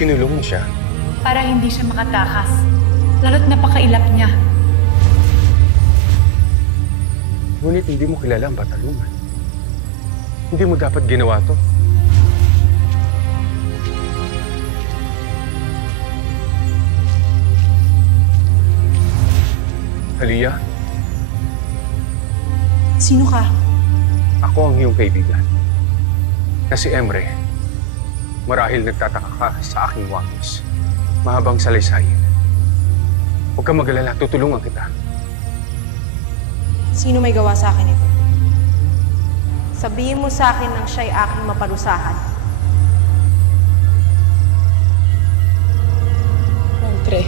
kinulong mo siya? Para hindi siya makatakas. Lalo't napakailap niya. Ngunit hindi mo kilala ang Bataluman. Hindi mo dapat ginawa to. Halia? Sino ka? Ako ang iyong kaibigan. Na si Emre. Marahil nagtataka ka sa aking wangis. Mahabang salaysayin. Huwag kang mag-alala, tutulungan kita. Sino may gawa sa akin ito? Sabihin mo sa akin nang siya'y aking maparusahan. Montre.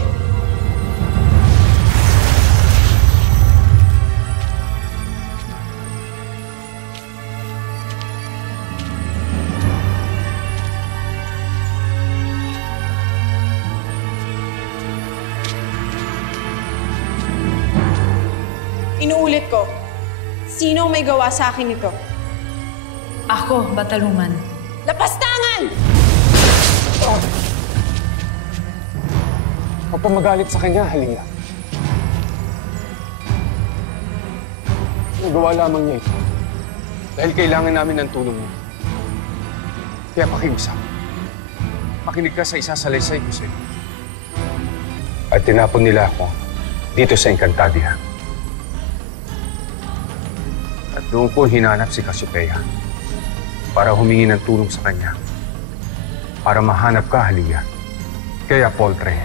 Inuulit ko, sino may gawa sa akin ito? Ako, Bataluman. Lapastangan! Huwag pa magalit sa kanya, Halia. Nagawa lamang niya ito. Dahil kailangan namin ng tulong niya. Kaya pakiusap. Makinig ka sa isasalaysay ko sa'yo. At tinapon nila ako dito sa Encantadia. At doon ko hinanap si Cassiopeia para humingi ng tulong sa kanya. Para mahanap ka, Halia. Kaya, Poltre,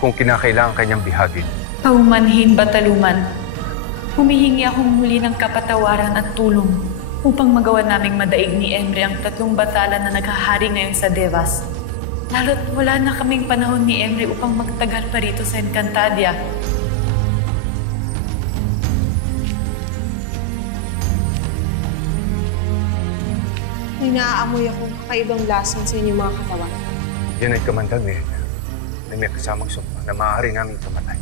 kung kinakailangan kanyang bihagin. Paumanhin, Bataluman. Humihingi akong muli ng kapatawaran at tulong upang magawa naming madaig ni Emre ang 3 batalan na naghahari ngayon sa Devas. Lalo't wala na kaming panahon ni Emre upang magtagal pa rito sa Encantadia. May naaamoy akong kakaibang lason sa inyong mga katawan. Yan ay kamandag ni Emre na may kasamang sumpa na maaari namin kamatay.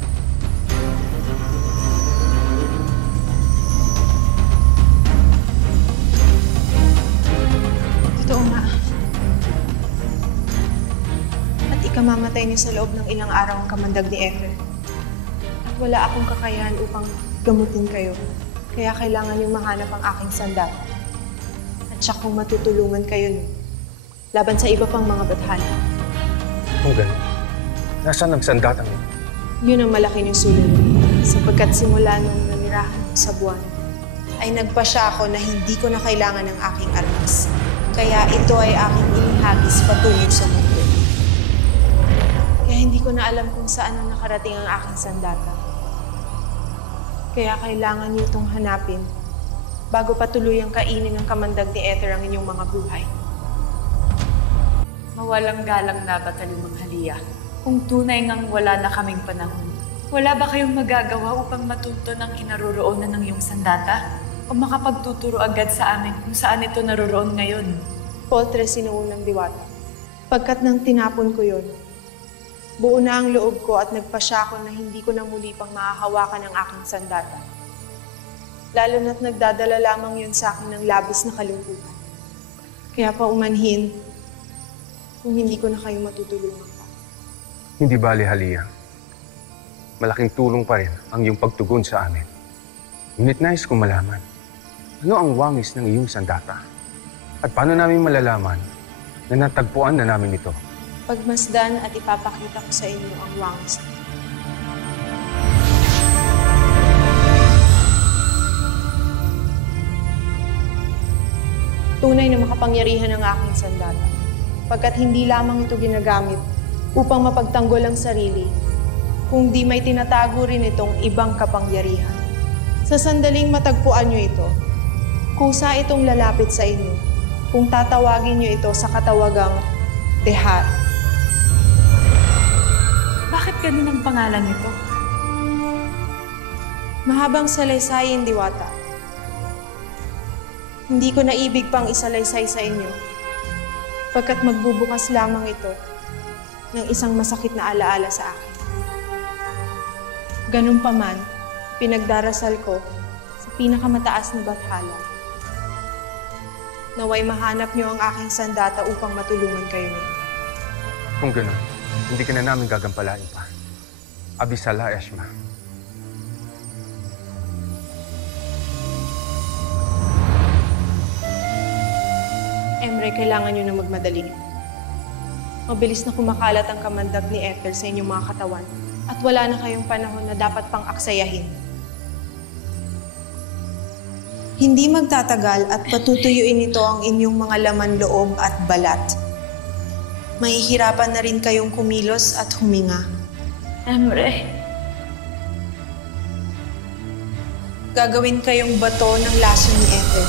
Totoo nga. At ikamamatay niyo sa loob ng ilang araw ang kamandag ni Emre. At wala akong kakayahan upang gamutin kayo. Kaya kailangan niyong mahanap ang aking sandata. At kung matutulungan kayo nun, laban sa iba pang mga bathala. Kung gano'n, nasaan ang sandatang ito? Yun ang malaki niyong sulong. Sapagkat simula nung nanirahan ko sa buwan, ay nagpasya ako na hindi ko na kailangan ng aking armas. Kaya ito ay aking inihagis patungo sa mundo. Kaya hindi ko na alam kung saan ang nakarating ang aking sandata. Kaya kailangan niyo itong hanapin bago patuluyang kainin ng kamandag ni Ether ang inyong mga buhay. Mawalang galang na, Batalumang Halia. Kung tunay ngang wala na kaming panahon, wala ba kayong magagawa upang matuto ng kinaroroonan ng iyong sandata? O makapagtuturo agad sa amin kung saan ito naroroon ngayon? Poltre, sinuunang diwata. Pagkat nang tinapon ko yun, buo na ang loob ko at nagpasya ko na hindi ko na muli pang mahahawakan ang aking sandata. Lalo na't nagdadala lamang yun sa akin ng labis na kalungkutan. Kaya pa umanhin kung hindi ko na kayo matutulungan pa. Hindi bali, Halia. Malaking tulong pa rin ang iyong pagtugon sa amin. Ngunit nais kong malaman, ano ang wangis ng iyong sandata? At paano namin malalaman na natagpuan na namin ito? Pagmasdan at ipapakita ko sa inyo ang wangis nito. Tunay na makapangyarihan ang aking sandata, pagkat hindi lamang ito ginagamit upang mapagtanggol ang sarili, kundi may tinatago rin itong ibang kapangyarihan. Sa sandaling matagpuan nyo ito, kusa itong lalapit sa inyo kung tatawagin nyo ito sa katawagang Tehar. Bakit ganun ang pangalan nito? Mahabang salaysayin, Diwata. Hindi ko naibig pang isalaysay sa inyo, pagkat magbubukas lamang ito ng isang masakit na alaala sa akin. Ganun pa man, pinagdarasal ko sa pinakamataas na bathala. Naway mahanap niyo ang aking sandata upang matulungan kayo nito. Kung gano'n, hindi ka na namin gagampalain pa. Abisala, Eshma. Emre, kailangan nyo na magmadali. Mabilis na kumakalat ang kamandag ni Ethel sa inyong mga katawan at wala na kayong panahon na dapat pang aksayahin. Hindi magtatagal at patutuyuin nito ang inyong mga laman loob at balat. Mahihirapan na rin kayong kumilos at huminga. Emre, Gagawin kayong bato ng laso ni Ethel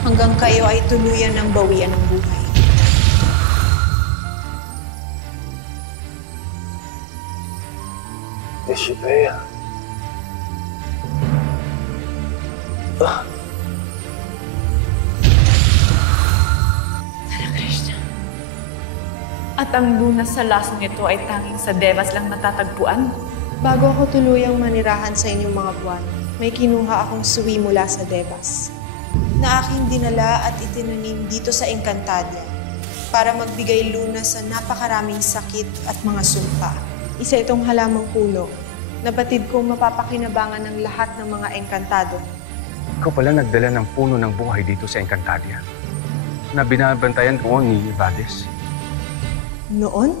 hanggang kayo ay tuluyan ng bawian ng buhay. Deshibea. Krishna. At ang lunas sa lasong ito ay tanging sa Devas lang matatagpuan. Bago ako tuluyang manirahan sa inyong mga buwan, may kinuha akong suwi mula sa Devas na aking dinala at itinanim dito sa Encantadia para magbigay lunas sa napakaraming sakit at mga sumpa. Isa itong halamang puno na batid kong mapapakinabangan ng lahat ng mga engkantado. Ikaw pala nagdala ng puno ng buhay dito sa Encantadia na binabantayan noon ni Evades. Noon?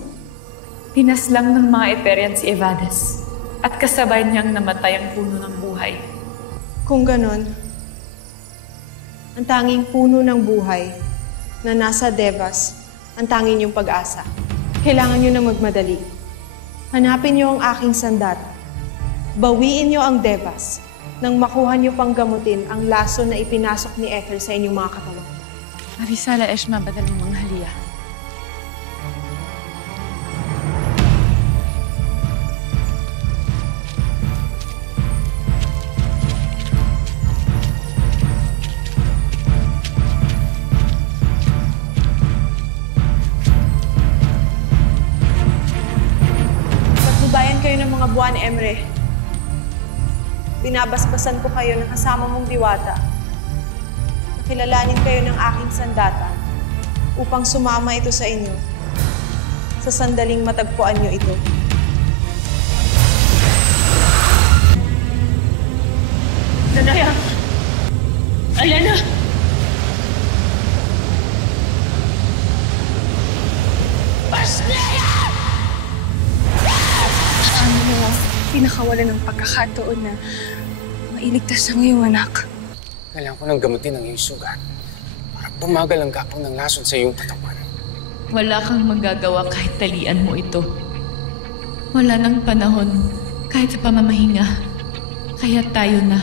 Pinaslang ng mga Eterian si Evades at kasabay niyang namatay ang puno ng buhay. Kung ganon, ang tanging puno ng buhay na nasa Devas, ang tanging niyong pag-asa. Kailangan niyo na magmadali. Hanapin niyo ang aking sandat. Bawiin niyo ang Devas nang makuha niyo pang gamutin ang laso na ipinasok ni Ethel sa inyong mga katawan. Arisala Eshma, badaling mga haliya. Patnubayan kayo ng mga buwan, Emre. Binabasbasan ko kayo ng kasama mong diwata. Nakilalanin kayo ng aking sandata upang sumama ito sa inyo sa sandaling matagpuan niyo ito. Nanaya! Alena! Ano mo, pinakawalan ng pagkakataon na mailigtas ang iyong anak. Kailangan ko nang gamutin ang iyong sugat para bumagal ang gapang ng lason sa iyong katawan. Wala kang magagawa kahit talian mo ito. Wala nang panahon kahit sa pamamahinga. Kaya tayo na.